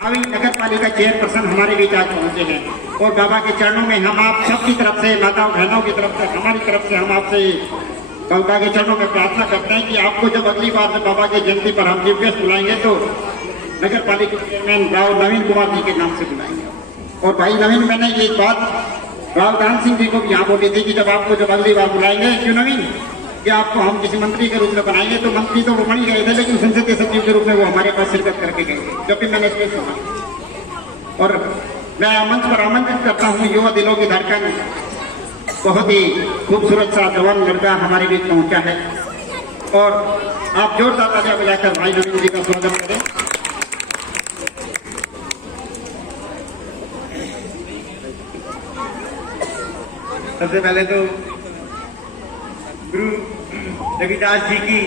अभी नगर पालिका चेयरपर्सन हमारे बीच आज पहुंचे हैं और बाबा के चरणों में हम आप सबकी तरफ से, माताओं बहनों की तरफ से, हमारी तरफ से हम आपसे बाबा के चरणों में प्रार्थना करते हैं कि आपको जब अगली बार से बाबा की जयंती पर हम चीफ गेस्ट बुलाएंगे तो नगर पालिका चेयरमैन राव नवीन कुमार जी के नाम से बुलाएंगे। और भाई नवीन, मैंने ये बात राव दान सिंह जी को भी यहाँ बोली थी कि जब आपको जब अगली बार बुलाएंगे, क्यों नवीन, कि आपको हम किसी मंत्री के रूप में बनाएंगे, तो मंत्री तो वो बन गए थे लेकिन संसदीय सचिव के रूप में वो हमारे पास शिरकत करके गए थे, जो कि मैंने इसमें सुना। और मैं मंच पर आमंत्रित करता हूँ युवा दिलों की धड़कन, बहुत ही खूबसूरत सा जवान लड़का हमारे बीच पहुंचा है और आप जोरदार तालियां बजाकर भाई नवीन जी का स्वागत करें। सबसे पहले तो गुरु रविदास जी की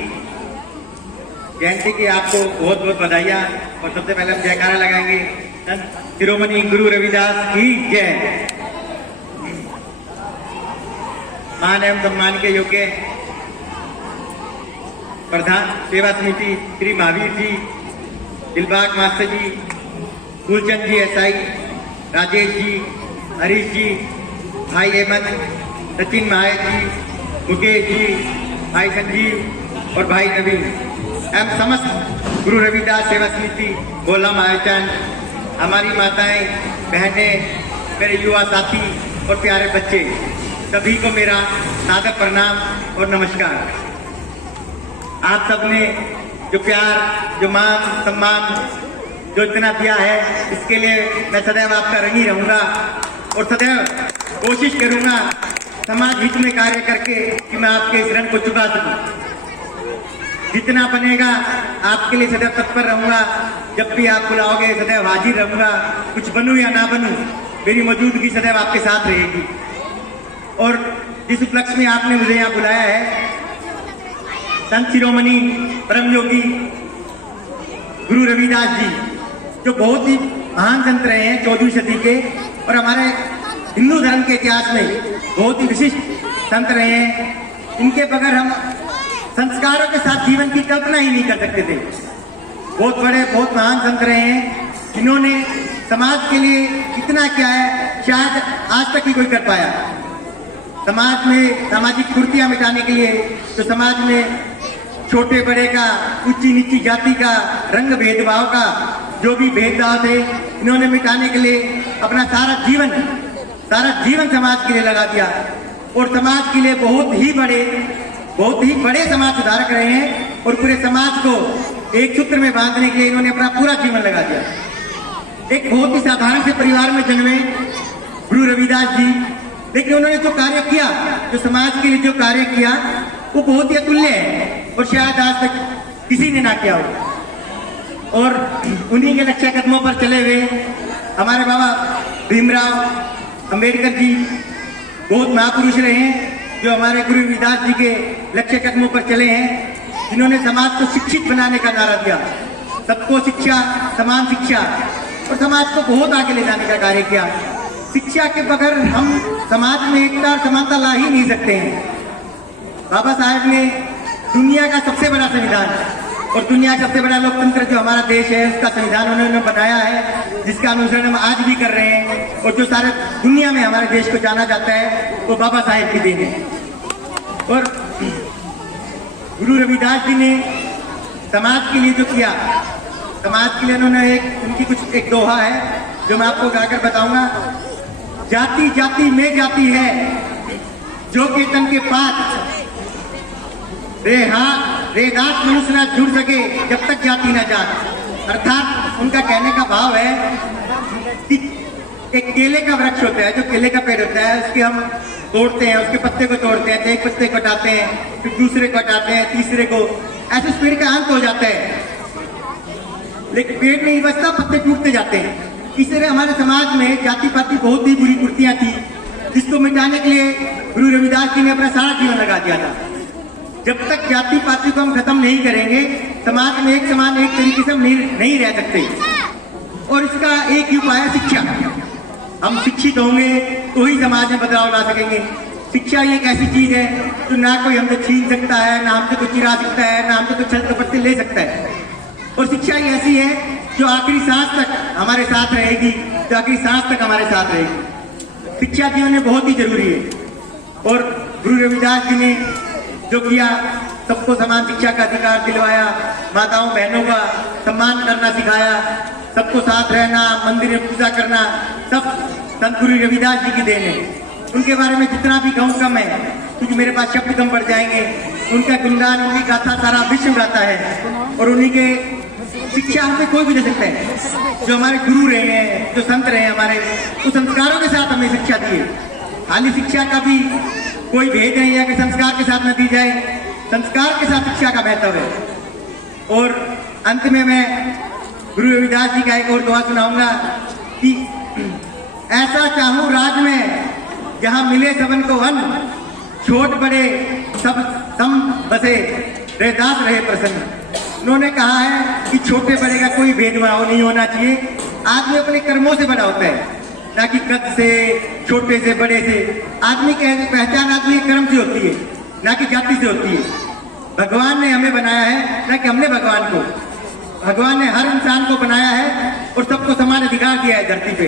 जयंती की आपको बहुत बहुत बधाइयाँ। और सबसे पहले हम जयकारा लगाएंगे शिरोमणि गुरु रविदास की जय। मान एवं सम्मान के योग्य प्रधान सेवा समिति श्री महावीर जी, दिलबाग मास्टर जी, फूलचंद जी एसआई, राजेश जी, हरीश जी, भाई हेमंत, सचिन महाय जी, मुकेश जी, भाई संजीव और भाई नवीन एवं समस्त गुरु रविदास सेवा समिति गोला महाचंद, हमारी माताएं, बहनें, मेरे युवा साथी और प्यारे बच्चे, सभी को मेरा सादर प्रणाम और नमस्कार। आप सबने जो प्यार, जो मान सम्मान जो इतना दिया है, इसके लिए मैं सदैव आपका ऋणी रहूंगा और सदैव कोशिश करूंगा समाज हित में कार्य करके कि मैं आपके इस ऋण को चुका सकूं। जितना बनेगा आपके लिए सदैव तत्पर रहूंगा। जब भी आप बुलाओगे सदैव हाजिर रहूंगा। कुछ बनूं या ना बनूं, मेरी मौजूदगी सदैव आपके साथ रहेगी। और जिस उपलक्ष्य में आपने मुझे यहाँ बुलाया है, संत शिरोमणि परम योगी गुरु रविदास जी, जो बहुत ही महान संत रहे हैं 14वीं सदी के और हमारे हिंदू धर्म के इतिहास में बहुत ही विशिष्ट संत रहे हैं। इनके बगैर हम संस्कारों के साथ जीवन की कल्पना ही नहीं कर सकते थे। बहुत बड़े, बहुत महान संत रहे हैं, जिन्होंने समाज के लिए इतना किया है शायद आज तक ही कोई कर पाया। समाज में सामाजिक कुरीतियां मिटाने के लिए, तो समाज में छोटे बड़े का, ऊंची नीची जाति का, रंग भेदभाव का जो भी भेदभाव थे, इन्होंने मिटाने के लिए अपना सारा जीवन समाज के लिए लगा दिया और समाज के लिए बहुत ही बड़े समाज सुधारक रहे हैं और पूरे समाज को एक सूत्र में बांधने के लिए इन्होंने अपना पूरा जीवन लगा दिया। एक बहुत ही साधारण से परिवार में जन्मे गुरु रविदास जी, लेकिन उन्होंने जो कार्य किया, जो समाज के लिए जो कार्य किया, वो बहुत ही अतुल्य है और शायद आज तक किसी ने ना किया हो। और उन्हीं के लक्ष्य कदमों पर चले हुए हमारे बाबा भीमराव अंबेडकर जी बहुत महापुरुष रहे हैं, जो हमारे गुरु रविदास जी के लक्ष्य कदमों पर चले हैं, जिन्होंने समाज को शिक्षित बनाने का नारा दिया। सबको शिक्षा, समान शिक्षा, और समाज को बहुत आगे ले जाने का कार्य किया। शिक्षा के बगैर हम समाज में एकता और समानता ला ही नहीं सकते हैं। बाबा साहेब ने दुनिया का सबसे बड़ा संविधान और दुनिया का सबसे बड़ा लोकतंत्र जो हमारा देश है, उसका संविधान उन्होंने बनाया है, जिसका अनुसरण हम आज भी कर रहे हैं और जो सारे दुनिया में हमारे देश को जाना जाता है, वो बाबा साहेब की देन है। और गुरु रविदास जी ने समाज के लिए जो किया, समाज के लिए उन्होंने उनकी एक दोहा है जो मैं आपको गाकर बताऊंगा। जाति जाति में जाति है, जो के तन के पात, रेदास मनुष्य ना जुड़ सके जब तक जाति ना जात। अर्थात उनका कहने का भाव है कि एक केले का वृक्ष होता है, जो केले का पेड़ होता है, उसके हम तोड़ते हैं, उसके पत्ते को तोड़ते हैं, एक पत्ते को हटाते हैं, फिर दूसरे को हटाते हैं, तीसरे को, ऐसे उस पेड़ का अंत हो जाता है। लेकिन पेड़ नहीं बचता, पत्ते टूटते जाते हैं। इस तरह हमारे समाज में जाति पाति बहुत ही बुरी कुरीतियां थी, जिसको मिटाने के लिए गुरु रविदास जी ने अपना सारा जीवन लगा दिया था। जब तक जाति पाति को हम खत्म नहीं करेंगे, समाज में एक समान, एक तरीके से हम नहीं रह सकते। और इसका एक ही उपाय है शिक्षा। हम शिक्षित होंगे तो ही समाज में बदलाव ला सकेंगे। शिक्षा ही एक ऐसी चीज है जो ना कोई हमसे छीन सकता है, ना हमसे कोई चिरा सकता है, ना हमसे कोई छल कपट से ले सकता है। और शिक्षा ही ऐसी है जो आखिरी सांस तक हमारे साथ रहेगी, जो आखिरी सांस तक हमारे साथ रहेगी। शिक्षा जीवन में बहुत ही जरूरी है और गुरु रविदास जी ने जो किया, सबको समान शिक्षा का अधिकार दिलवाया, माताओं बहनों का सम्मान करना सिखाया, सबको साथ रहना, मंदिर में पूजा करना, सब संत गुरु रविदास जी की देन है। उनके बारे में जितना भी कहूँ कम है, क्योंकि मेरे पास शब्द कम पड़ जाएंगे। उनका गुणगान, उनकी गाथा सारा विश्व गाता है और उन्हीं के शिक्षा हमें कोई भी दे सकता है। जो हमारे गुरु रहे हैं, जो संत रहे हैं हमारे, उस संस्कारों के साथ हमें शिक्षा दी है। खाली शिक्षा का भी कोई भेद नहीं है कि संस्कार के साथ न दी जाए, संस्कार के साथ शिक्षा का महत्व है। और अंत में मैं गुरु रविदास जी का एक और दोहा सुनाऊंगा कि ऐसा चाहूं राज में जहां मिले सबन को वन, छोट बड़े सब सम बसे, रैदास रहे प्रसन्न। उन्होंने कहा है कि छोटे बड़े का कोई भेदभाव नहीं होना चाहिए। आदमी अपने कर्मों से बड़ा होता है, ना कि कद से, छोटे से, बड़े से। आदमी की पहचान आदमी के कर्म से होती है, ना कि जाति से होती है। भगवान ने हमें बनाया है, ना कि हमने भगवान को। भगवान ने हर इंसान को बनाया है और सबको समान अधिकार दिया है धरती पे।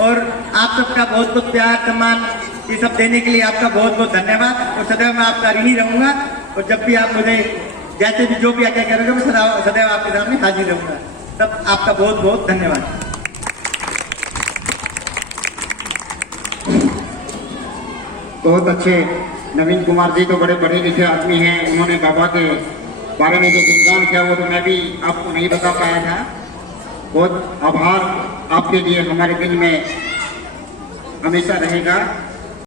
और आप सबका बहुत बहुत प्यार, सम्मान, ये सब देने के लिए आपका बहुत बहुत धन्यवाद। और सदैव मैं आपका ऋणी रहूंगा और जब भी आप मुझे जैसे भी जो भी आज्ञा करोगे, मैं सदैव आपके सामने हाजिर रहूंगा। तब आपका बहुत बहुत धन्यवाद। बहुत अच्छे। नवीन कुमार जी तो बड़े पढ़े लिखे आदमी हैं, उन्होंने बाबा के बारे में जो गुणगान किया वो तो मैं भी आपको नहीं बता पाया था। बहुत आभार आपके लिए हमारे दिल में हमेशा रहेगा।